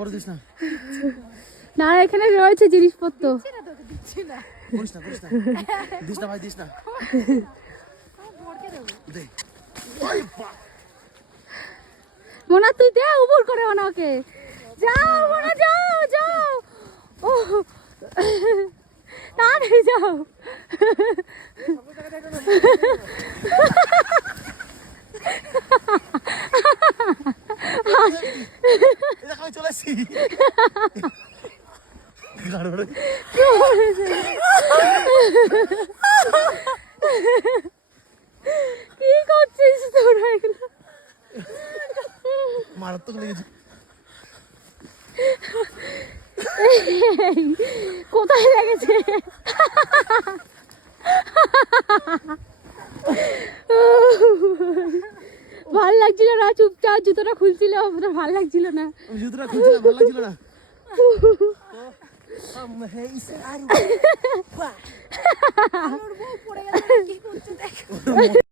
বড় দিস না। না এখানে রয়েছে জিনিসপত্র। করিস না দিস না ভাই দিস না। মোনা তুই দে উপর করে ওনাকে। যাও মোনা যাও ও তাড়াতাড়ি যাও। চলে আসছি। কি করছিস তোরা এগুলো? মারাত্মক লেগেছে। কোথায় লেগেছে? ভাল লাগছিল না, চুপচাপ জুতোটা খুলছিল, ভাল লাগছিল না। জুতোটা খুলছিল, ভালো লাগছিল না। পড়ে গেল কি করছে দেখ।